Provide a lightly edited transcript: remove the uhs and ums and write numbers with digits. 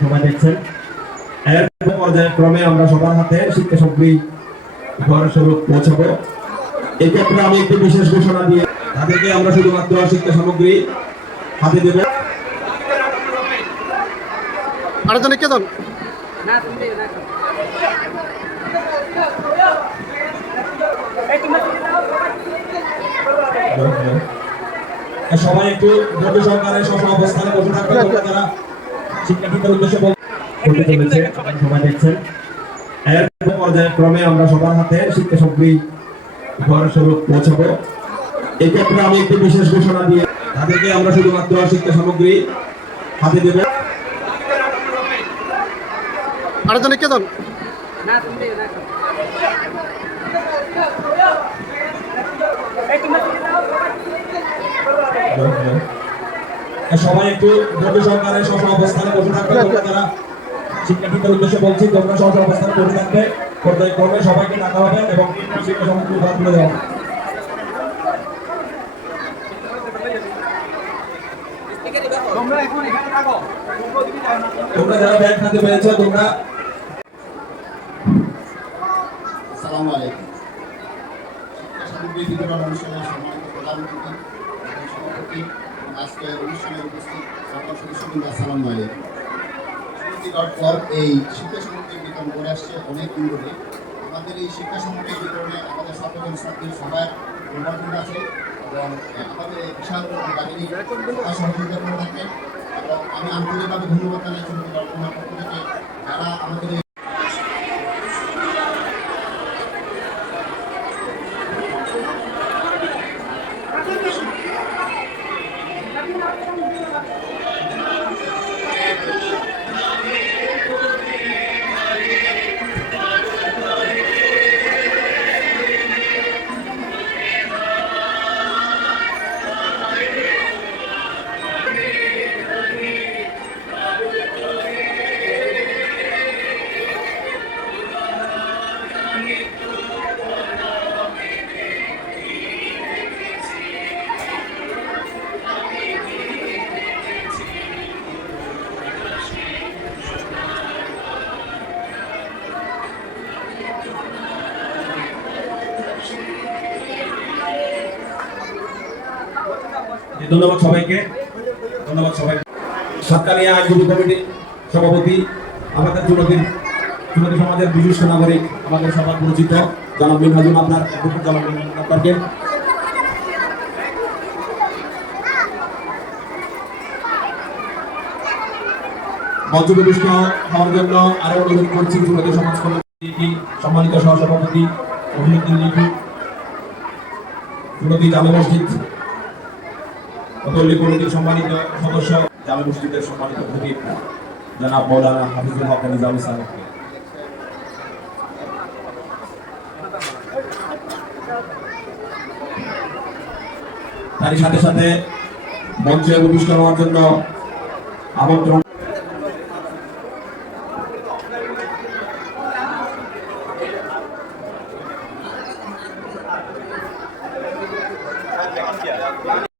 সবাই দেখছেন এর পর্যায়ক্রমে আমরা সবার হাতে শিক্ষা সামগ্রী উপহার স্বরূপ পৌঁছাবো। এক্ষেত্রে আমি একটি বিশেষ ঘোষণা দিয়ে তাদেরকে আমরা শুধুমাত্র শিক্ষা সামগ্রী হাতে দেব। আরেকজন কে দেন সবাই একটু ধৈর্য সহকারে স্ব অবস্থানে বসে থাকবেন। যারা শিক্ষার্থীদের উদ্দেশ্যে বলতে চলেছে সবাই দেখছেন এর পর্যায়ক্রমে আমরা সবার হাতে শিক্ষা সামগ্রী উপহার স্বরূপ পৌঁছাবো। এক্ষেত্রে আমি একটি বিশেষ ঘোষণা দিয়ে তাদেরকে আমরা শুধুমাত্র শিক্ষা সামগ্রী হাতে দেব। আরেকজন কে দেন সবাই একটু ধৈর্য সহকারে স্ব অবস্থানে বসে থাকবে। যারা শিক্ষার্থীদের উদ্দেশ্যে বলছি তোমরা স্ব অবস্থানে বসে থাকবে। পর্যায়ক্রমে সবাইকে ডাকা হবে এবং শিক্ষা সামগ্রী উপহার তুলে দেওয়া হবে। তোমরা যারা ব্যাগ হাতে পেয়েছো তোমরা আসসালামু আলাইকুম। শিক্ষা সামগ্রী বিতরণ অনুষ্ঠানের সম্মানিত প্রধান অতিথি এবং সভাপতি এবং আজকের অনুষ্ঠানে উপস্থিত সকল সদস্যবৃন্দ আসসালামু আলাইকুম। সুনীতি.com এই শিক্ষা সামগ্রী বিতরণ করে আসছে অনেক দিন ধরে। আমাদের এই শিক্ষা সামগ্রী বিতরণে আমাদের সকল ছাত্রীর সবার অবদান আছে এবং আমাদের বিশাল বাহিনী সহযোগিতা করে থাকেন এবং আমি আন্তরিকভাবে ধন্যবাদ জানাই সুনীতি.com এর পক্ষ থেকে যারা আমাদের ধন্যবাদ সবাইকে। ধন্যবাদ সবাইকে। সাতকানিয়া আইনজীবী কমিটি সভাপতি আমাদের যুবতী সমাজের বিশিষ্ট নাগরিক আমাদের সবার পরিচিত জনাব মিনহাজুল আপনার আপনাকে মঞ্চবিষ্ট হওয়ার জন্য আরো অনুরোধ করছি যুবতী সমাজ কমিটি সম্মানিত সহসভাপতি মহিউদ্দিন লিটু, যুবতী জামে মসজিদ পল্লী কমিটির সম্মানিত সদস্য, জামে মসজিদের সম্মানিত খতিব জনাব মৌলানা হাফিজুল হক নিজামী সাহেবকে, তারই সাথে সাথে মঞ্চে উপবিষ্ট হওয়ার জন্য আমন্ত্রণ।